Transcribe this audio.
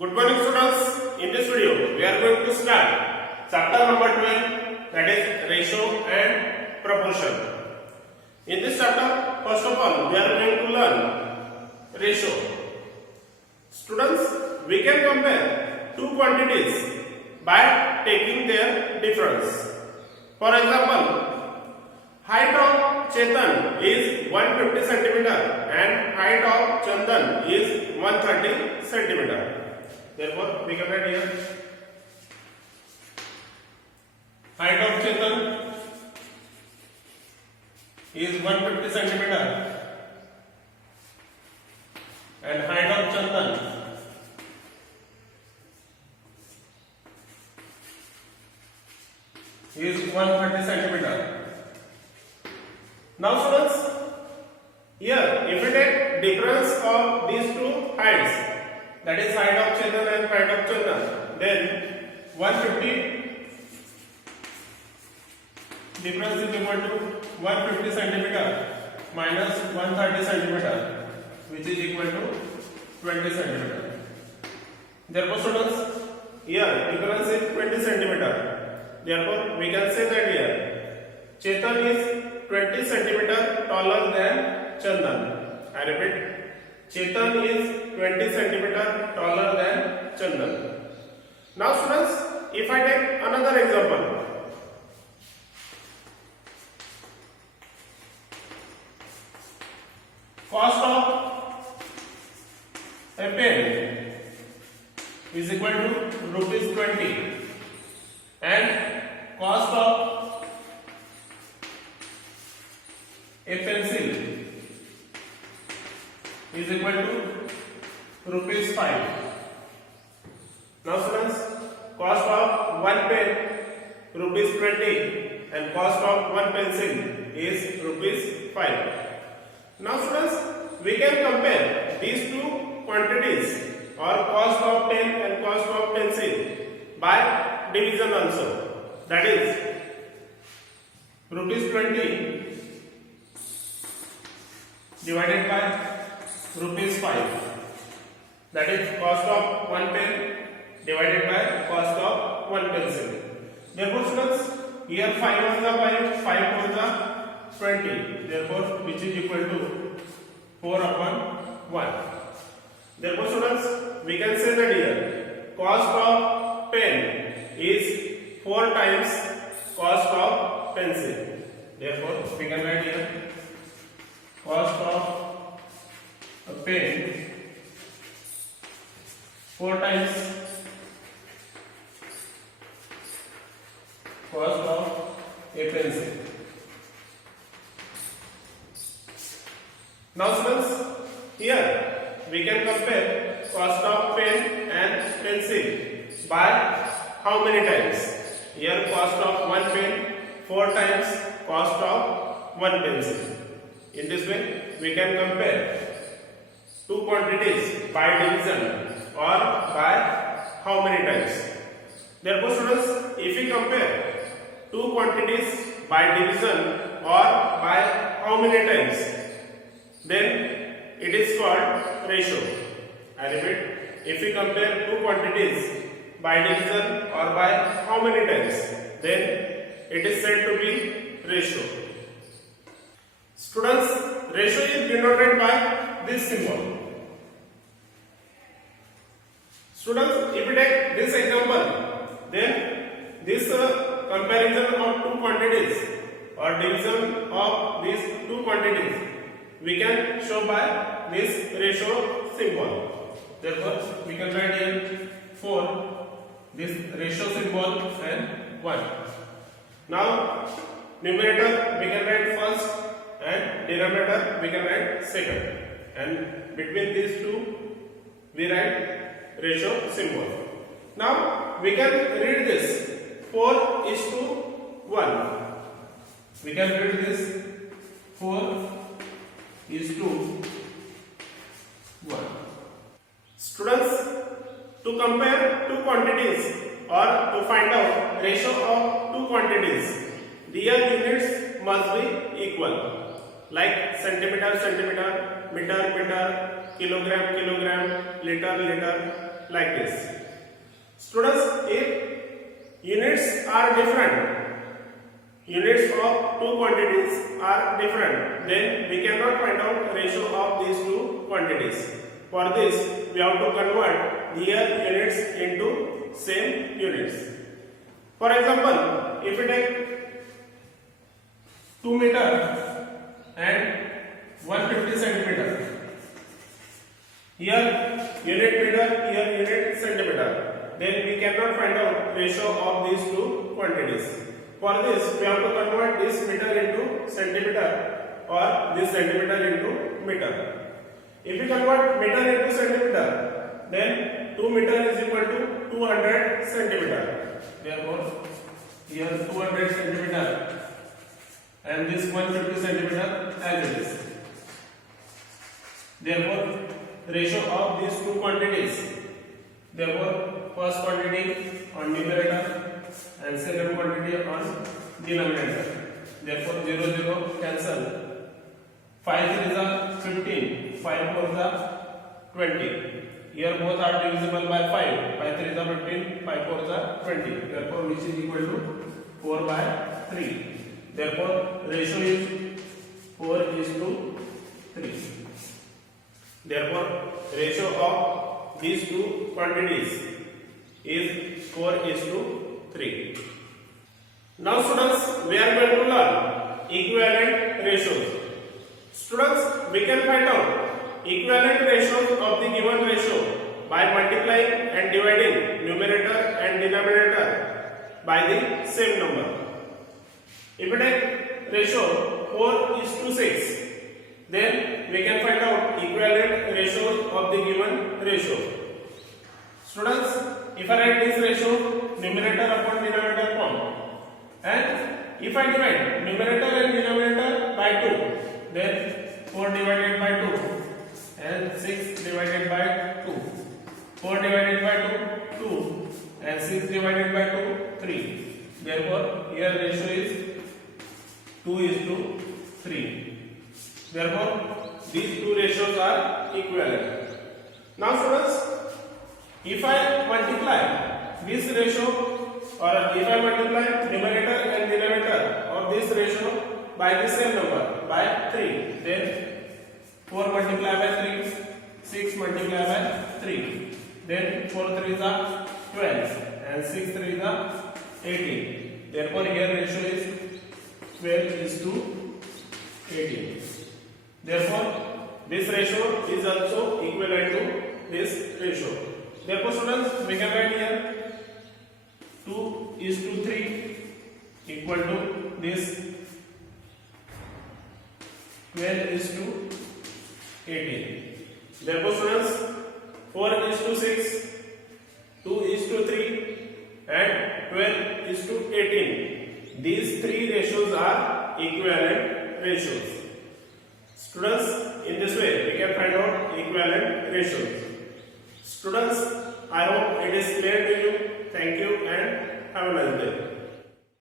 Good morning students. In this video we are going to start chapter number 12, that is ratio and proportion. In this chapter, first of all we are going to learn ratio. Students, we can compare two quantities by taking their difference. For example, height of Chetan is 150 centimeter and height of Chandan is 130 centimeter. Therefore, we can write here height of Chetan is 150 centimeter and height of Chandan is 130 centimeter. Now students, here if we take difference of these two heights, that is height of Chetan and height of Chandan, then 150 difference is equal to 150 centimeter minus 130 centimeter, which is equal to 20 centimeter. Therefore students, here difference is 20 centimeter. Therefore, we can say that here Chetan is 20 centimeter taller than Chandan. I repeat, Chetan is 20 centimeter taller than Chandan. Now students, if I take another example, cost of a pen is equal to rupees 20 and cost of a pencil is equal to rupees 5. Now students, cost of one pen rupees 20 and cost of one pencil is rupees 5. Now students, we can compare these two quantities or cost of pen and cost of pencil by division also. That is rupees 20 divided by rupees 5, that is cost of one pen divided by cost of one pencil. Therefore students, here 5 is the 5 is the 20, therefore which is equal to 4 upon 1. Therefore students, we can say that here cost of pen is 4 times cost of pencil. Therefore we can write here cost of a pen 4 times cost of a pencil. Now students, here we can compare cost of pen and pencil by how many times? Here cost of one pen 4 times cost of one pencil. In this way we can compare two quantities by division or by how many times. Therefore students, if we compare two quantities by division or by how many times, then it is called ratio. I repeat, if we compare two quantities by division or by how many times, then it is said to be ratio. Students, ratio is denoted by this symbol. Students, if we take this example, then this comparison of two quantities or division of these two quantities we can show by this ratio symbol. Therefore, we can write here 4, this ratio symbol and 1. Now, numerator we can write first and denominator we can write second, and between these two we write ratio symbol. Now we can read this 4:1. We can read this 4:1. Students, to compare two quantities or to find out ratio of two quantities, their units must be equal. Like centimeter, centimeter, meter, meter, kilogram, kilogram, liter, liter. like this. Students, if units are different, units of two quantities are different, then we cannot find out ratio of these two quantities. For this, we have to convert their units into same units. For example, if we take 2 meter and 150 centimeter, here unit meter, here unit centimeter, then we cannot find out ratio of these two quantities. For this, we have to convert this meter into centimeter or this centimeter into meter. If we convert meter into centimeter, then 2 meter is equal to 200 centimeter. Therefore, here 200 centimeter and this 150 centimeter as it is. Therefore, ratio of these two quantities. Therefore, first quantity on numerator and second quantity on denominator. Therefore, 0 0 cancel. 5 3 is 15, 5 4 is 20. Here both are divisible by 5. 5 3 is 15, 5 4 is 20. Therefore, which is equal to 4 by 3. Therefore, ratio is 4 is to 3. Therefore, ratio of these two quantities is 4 is to 3. Now students, we are going to learn equivalent ratios. Students, we can find out equivalent ratios of the given ratio by multiplying and dividing numerator and denominator by the same number. If we take ratio 4 is to 6, then we can find out equivalent ratios of the given ratio. Students, if I write this ratio numerator upon denominator form, and if I divide numerator and denominator by 2, then 4 divided by 2 and 6 divided by 2. 4 divided by 2, 2 and 6 divided by 2, 3. Therefore, here ratio is 2 is to 3. Therefore, these two ratios are equivalent. Now students, if I multiply this ratio or if I multiply numerator and denominator of this ratio by the same number by 3, then 4 multiplied by 3, 6 multiplied by 3, then 4 3 is 12 and 6 3 is 18. Therefore, here ratio is 12 is to 18. Therefore, this ratio is also equivalent to this ratio. Therefore, students, we can write here 2 is to 3 equal to this 12 is to 18. Therefore, students, 4 is to 6, 2 is to 3 and 12 is to 18. These three ratios are equivalent ratios. Students, in this way we can find out equivalent ratios. Students, I hope it is clear to you. Thank you and have a nice day.